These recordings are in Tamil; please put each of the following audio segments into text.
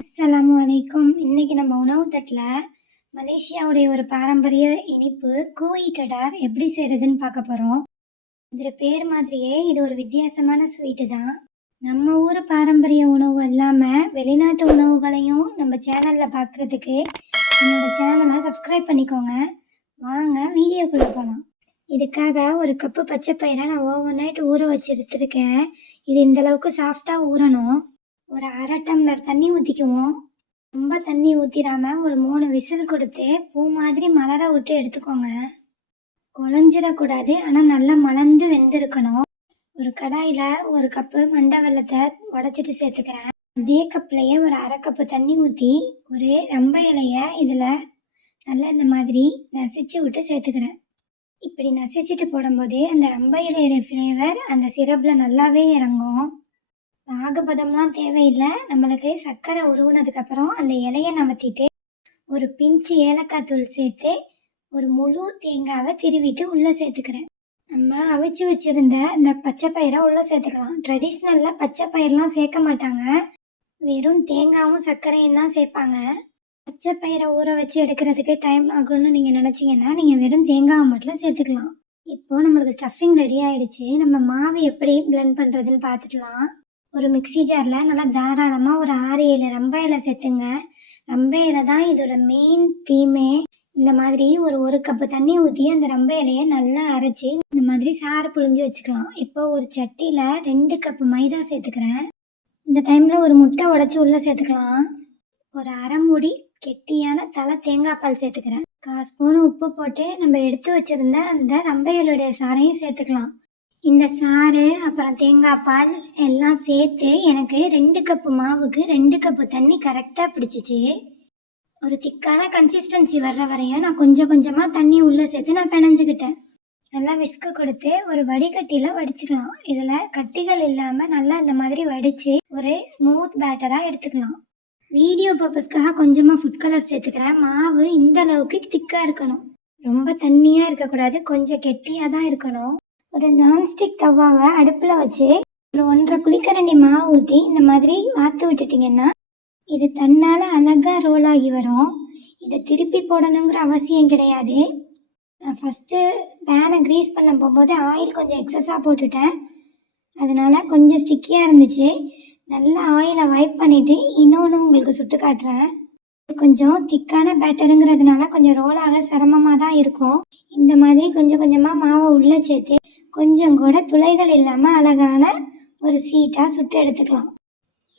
அஸ்ஸலாமு அலைக்கும். இன்னைக்கு நம்ம உணவு தட்டில் மலேசியாவுடைய ஒரு பாரம்பரிய இனிப்பு கூய் டடார் எப்படி செய்கிறதுன்னு பார்க்க போகிறோம். இதில் பேர் மாதிரியே இது ஒரு வித்தியாசமான ஸ்வீட்டு தான். நம்ம ஊர் பாரம்பரிய உணவு இல்லாமல் வெளிநாட்டு உணவுகளையும் நம்ம சேனலில் பார்க்குறதுக்கு என்னோடய சேனலை சப்ஸ்கிரைப் பண்ணிக்கோங்க. வாங்க வீடியோக்குள்ளே போகலாம். இதுக்காக ஒரு கப்பு பச்சை பயிரை நான் ஓவர் நைட் ஊற வச்சு எடுத்துருக்கேன். இது இந்தளவுக்கு சாஃப்டாக ஊறணும். ஒரு அரை டம்ளர் தண்ணி ஊற்றிக்குவோம். ரொம்ப தண்ணி ஊற்றிடாமல் ஒரு 3 விசில் கொடுத்து பூ மாதிரி மலர விட்டு எடுத்துக்கோங்க. குழஞ்சிடக்கூடாது, ஆனால் நல்லா மலர்ந்து வெந்திருக்கணும். ஒரு கடாயில் ஒரு கப்பு மண்டை வெல்லத்தை உடச்சிட்டு சேர்த்துக்கிறேன். அதே கப்லையே ஒரு அரை கப்பு தண்ணி ஊற்றி ஒரு ரம்ப இலையை இதில் நல்லா இந்த மாதிரி நசிச்சு விட்டு சேர்த்துக்கிறேன். இப்படி நசிச்சுட்டு போடும்போதே அந்த ரம்ப இலையோட ஃப்ளேவர் அந்த சிரப்பில் நல்லாவே இறங்கும். பாகுபதம்லாம் தேவையில்லை. நம்மளுக்கு சர்க்கரை உருவுனதுக்கப்புறம் அந்த இலையை நவத்திட்டு ஒரு பிஞ்சு ஏலக்காய் தூள் சேர்த்து ஒரு முழு தேங்காவை திருவிட்டு உள்ளே சேர்த்துக்கிறேன். நம்ம அவிச்சு வச்சுருந்த இந்த பச்சை பயிரை உள்ளே சேர்த்துக்கலாம். ட்ரெடிஷ்னலில் பச்சை பயிரெலாம் சேர்க்க மாட்டாங்க, வெறும் தேங்காயும் சர்க்கரையும் தான் சேர்ப்பாங்க. பச்சை பயிரை ஊற வச்சு எடுக்கிறதுக்கு டைம் ஆகும்னு நீங்கள் நினச்சிங்கன்னா நீங்கள் வெறும் தேங்காவை மட்டும் சேர்த்துக்கலாம். இப்போது நம்மளுக்கு ஸ்டஃபிங் ரெடி ஆகிடுச்சு. நம்ம மாவு எப்படி பிளெண்ட் பண்ணுறதுன்னு பார்த்துக்கலாம். ஒரு மிக்சி ஜாரில் நல்லா தாராளமாக ஒரு 6-7 ரம்ப இலை சேர்த்துங்க. ரம்ப இலை தான் இதோட மெயின் தீமே. இந்த மாதிரி ஒரு கப்பு தண்ணி ஊற்றி அந்த ரம்ப இலையை நல்லா அரைச்சி இந்த மாதிரி சாறு புழிஞ்சு வச்சுக்கலாம். இப்போ ஒரு சட்டியில் 2 கப்பு மைதா சேர்த்துக்கிறேன். இந்த டைமில் ஒரு முட்டை உடச்சி உள்ளே சேர்த்துக்கலாம். ஒரு அரை மூடி கெட்டியான தலை தேங்காய் பால் சேர்த்துக்கிறேன். 1/4 ஸ்பூன் உப்பு போட்டு நம்ம எடுத்து வச்சுருந்த அந்த ரம்ப இலையுடைய சாறையும் சேர்த்துக்கலாம். இந்த சாறு அப்புறம் தேங்காய் பால் எல்லாம் சேர்த்து எனக்கு 2 கப்பு மாவுக்கு 2 கப்பு தண்ணி கரெக்டாக பிடிச்சிச்சு. ஒரு திக்கான கன்சிஸ்டன்சி வர்ற வரையும் நான் கொஞ்சம் கொஞ்சமாக தண்ணி உள்ளே சேர்த்து நான் பிணைஞ்சிக்கிட்டேன். நல்லா விஸ்கு கொடுத்து ஒரு வடிகட்டியில் வடிச்சுக்கலாம். இதில் கட்டிகள் இல்லாமல் நல்லா இந்த மாதிரி வடித்து ஒரு ஸ்மூத் பேட்டராக எடுத்துக்கலாம். வீடியோ பர்பஸ்க்காக கொஞ்சமாக ஃபுட் கலர் சேர்த்துக்கிறேன். மாவு இந்த அளவுக்கு திக்காக இருக்கணும், ரொம்ப தண்ணியாக இருக்கக்கூடாது, கொஞ்சம் கெட்டியாக தான் இருக்கணும். ஒரு நான்ஸ்டிக் தவாவை அடுப்பில் வச்சு ஒரு 1.5 குழிக்கரண்டி மாவு ஊற்றி இந்த மாதிரி வாத்து விட்டுட்டிங்கன்னா இது தன்னால் அழகாக ரோல் ஆகி வரும். இதை திருப்பி போடணுங்கிற அவசியம் கிடையாது. நான் ஃபஸ்ட்டு பேனை க்ரீஸ் பண்ண போகும்போது ஆயில் கொஞ்சம் எக்ஸஸாக போட்டுட்டேன், அதனால் கொஞ்சம் ஸ்டிக்கியாக இருந்துச்சு. நல்லா ஆயிலை வைப் பண்ணிவிட்டு இன்னொன்று உங்களுக்கு சுட்டு காட்டுறேன். கொஞ்சம் திக்கான பேட்டருங்கிறதுனால கொஞ்சம் ரோலாக சிரமமாக தான் இருக்கும். இந்த மாதிரி கொஞ்சம் கொஞ்சமாக மாவை உள்ளே சேர்த்து கொஞ்சம் கூட துளைகள் இல்லாமல் அழகான ஒரு சீட்டாக சுட்டு எடுத்துக்கலாம்.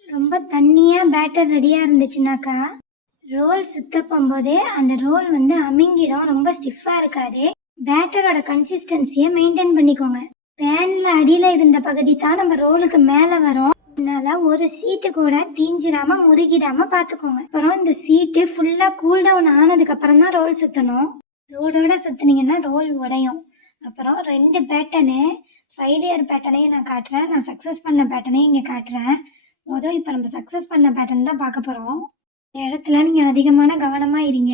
ரொம்ப தண்ணியாக பேட்டர் ரெடியாக இருந்துச்சுனாக்கா ரோல் சுத்த போகும்போதே அந்த ரோல் அமுங்கிடும், ரொம்ப ஸ்டிஃபாக இருக்காது. பேட்டரோட கன்சிஸ்டன்சியை மெயின்டைன் பண்ணிக்கோங்க. பேனில் அடியில் இருந்த பகுதி தான் நம்ம ரோலுக்கு மேலே வரும். அதனால் ஒரு சீட்டு கூட தீஞ்சிடாமல் முறுகிடாமல் பார்த்துக்கோங்க. அப்புறம் இந்த சீட்டு ஃபுல்லாக கூல் டவுன் ஆனதுக்கப்புறம் தான் ரோல் சுற்றணும். சூடோடு சுற்றினீங்கன்னா ரோல் உடையும். அப்புறம் 2 பேட்டர்னு 5 லேயர் பேட்டர்னையும் நான் காட்டுறேன், நான் சக்ஸஸ் பண்ண பேட்டர்னையும் இங்கே காட்டுறேன். இப்போ நம்ம சக்ஸஸ் பண்ண பேட்டர்ன் தான் பார்க்க போகிறோம். இந்த இடத்துல நீங்கள் அதிகமான கவனமாக இருங்க.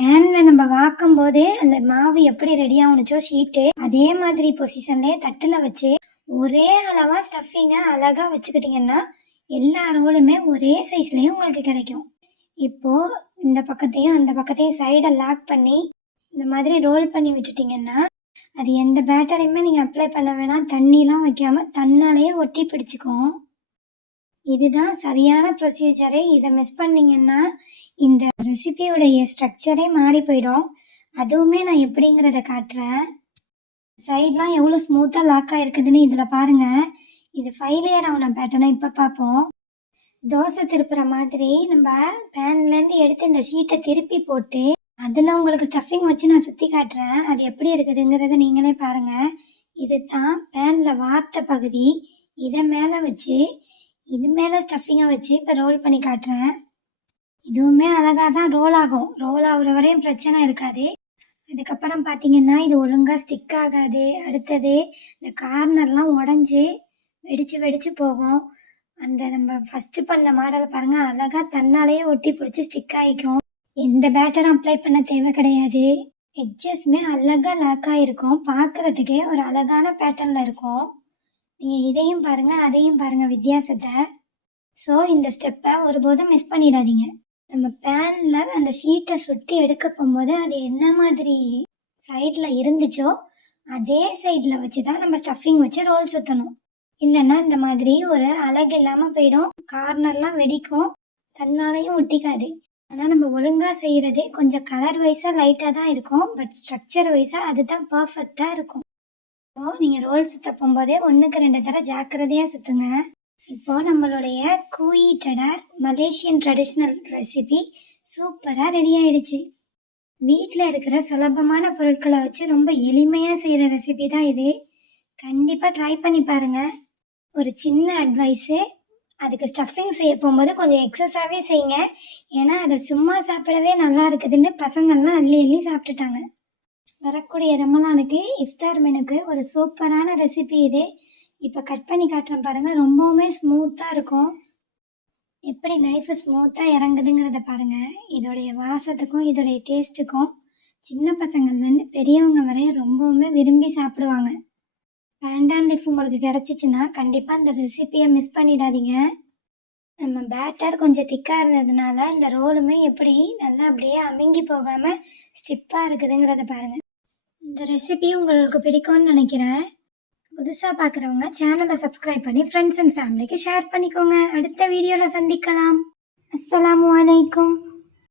பேனில் நம்ம வாக்கும் போதே அந்த மாவு எப்படி ரெடி ஆகணுச்சோ ஷீட்டு அதே மாதிரி பொசிஷன்லேயே தட்டில் வச்சு ஒரே அளவாக ஸ்டஃபிங்கை அழகாக வச்சுக்கிட்டிங்கன்னா எல்லா ரோலுமே ஒரே சைஸ்லேயும் உங்களுக்கு கிடைக்கும். இப்போது இந்த பக்கத்தையும் அந்த பக்கத்தையும் சைடை லாக் பண்ணி இந்த மாதிரி ரோல் பண்ணி விட்டுட்டிங்கன்னா அது எந்த பேட்டரையுமே நீங்கள் அப்ளை பண்ண வேணாம், தண்ணிலாம் வைக்காமல் தன்னாலேயே ஒட்டி பிடிச்சிக்கும். இதுதான் சரியான ப்ரொசீஜரு. இதை மிஸ் பண்ணிங்கன்னா இந்த ரெசிபியோடைய ஸ்ட்ரக்சரே மாறி போயிடும். அதுவுமே நான் எப்படிங்கிறத காட்டுறேன். சைட்லாம் எவ்வளோ ஸ்மூத்தாக லாக் ஆகிருக்குதுன்னு இதில் பாருங்கள். இது 5 லேயர் ஆன பேட்டர்னை இப்போ பார்ப்போம். தோசை திருப்புற மாதிரி நம்ம பேன்லேருந்து எடுத்து இந்த ஷீட்டை திருப்பி போட்டு அதில் உங்களுக்கு ஸ்டஃபிங் வச்சு நான் சுற்றி காட்டுறேன். அது எப்படி இருக்குதுங்கிறத நீங்களே பாருங்கள். இது தான் பேனில் வார்த்த பகுதி. இதை மேலே வச்சு இது மேலே ஸ்டஃபிங்கை வச்சு இப்போ ரோல் பண்ணி காட்டுறேன். இதுவுமே அழகாக தான் ரோல் ஆகும். ரோல் ஆகுற வரையும் பிரச்சனை இருக்காது. அதுக்கப்புறம் பார்த்திங்கன்னா இது ஒழுங்காக ஸ்டிக் ஆகாது. அடுத்தது இந்த கார்னர்லாம் உடஞ்சி வெடித்து போகும். அந்த நம்ம ஃபஸ்ட்டு பண்ண மாடலை பாருங்கள், அழகாக தன்னாலேயே ஒட்டி பிடிச்சி ஸ்டிக் ஆகிக்கும். எந்த பேட்டரும் அப்ளை பண்ண தேவை கிடையாது. எட்ஜஸ்மே அழகாக லாக் ஆகிருக்கும். பார்க்குறதுக்கே ஒரு அழகான பேட்டர்னில் இருக்கும். நீங்கள் இதையும் பாருங்கள் அதையும் பாருங்கள் வித்தியாசத்தை. ஸோ இந்த ஸ்டெப்பை ஒருபோதும் மிஸ் பண்ணிடாதீங்க. நம்ம பேனில் அந்த ஷீட்டை சுட்டி எடுக்க போகும்போது அது என்ன மாதிரி சைடில் இருந்துச்சோ அதே சைடில் வச்சு தான் நம்ம ஸ்டஃபிங் வச்சு ரோல் சுற்றணும். இல்லைன்னா இந்த மாதிரி ஒரு அழகு இல்லாமல் போயிடும், கார்னர்லாம் வெடிக்கும், தன்னாலையும் ஒட்டிக்காது. ஆனால் நம்ம ஒழுங்காக செய்கிறதே கொஞ்சம் கலர் வைஸாக லைட்டாக தான் இருக்கும், பட் ஸ்ட்ரக்சர் வைஸாக அதுதான் பர்ஃபெக்டாக இருக்கும். இப்போது நீங்கள் ரோல் சுற்ற போகும்போதே 1க்கு 2 தடவை ஜாக்கிரதையாக சுற்றுங்க. இப்போது நம்மளுடைய கூயி டடார் மலேசியன் ட்ரெடிஷ்னல் ரெசிபி சூப்பராக ரெடி ஆயிடுச்சு. வீட்டில் இருக்கிற சுலபமான பொருட்களை வச்சு ரொம்ப எளிமையாக செய்கிற ரெசிபி தான் இது. கண்டிப்பாக ட்ரை பண்ணி பாருங்கள். ஒரு சின்ன அட்வைஸு, அதுக்கு ஸ்டஃபிங் செய்ய போகும்போது கொஞ்சம் எக்ஸஸாகவே செய்யுங்க. ஏன்னா அதை சும்மா சாப்பிடவே நல்லா இருக்குதுன்னு பசங்கள்லாம் அள்ளி அள்ளி சாப்பிட்டுட்டாங்க. வரக்கூடிய ரமலானுக்கு இஃப்தார் மெனுக்கு ஒரு சூப்பரான ரெசிபி இது. இப்போ கட் பண்ணி காட்டுறேன் பாருங்கள், ரொம்பவுமே ஸ்மூத்தாக இருக்கும். எப்படி நைஃபு ஸ்மூத்தாக இறங்குதுங்கிறத பாருங்கள். இதோடைய வாசத்துக்கும் இதோடைய டேஸ்ட்டுக்கும் சின்ன பசங்கள்லேருந்து பெரியவங்க வரையும் ரொம்பவுமே விரும்பி சாப்பிடுவாங்க. பேண்டான் லீஃப் உங்களுக்கு கிடச்சிச்சின்னா கண்டிப்பாக இந்த ரெசிப்பியை மிஸ் பண்ணிடாதீங்க. நம்ம பேட்டர் கொஞ்சம் திக்காக இருந்ததுனால இந்த ரோலுமே எப்படி நல்லா அப்படியே அமுங்கி போகாமல் ஸ்டிப்பாக இருக்குதுங்கிறத பாருங்கள். இந்த ரெசிபி உங்களுக்கு பிடிக்கும்னு நினைக்கிறேன். புதுசாக பார்க்குறவங்க சேனலை சப்ஸ்கிரைப் பண்ணி ஃப்ரெண்ட்ஸ் அண்ட் ஃபேமிலிக்கு ஷேர் பண்ணிக்கோங்க. அடுத்த வீடியோவில் சந்திக்கலாம். அஸ்ஸலாமு அலைக்கும்.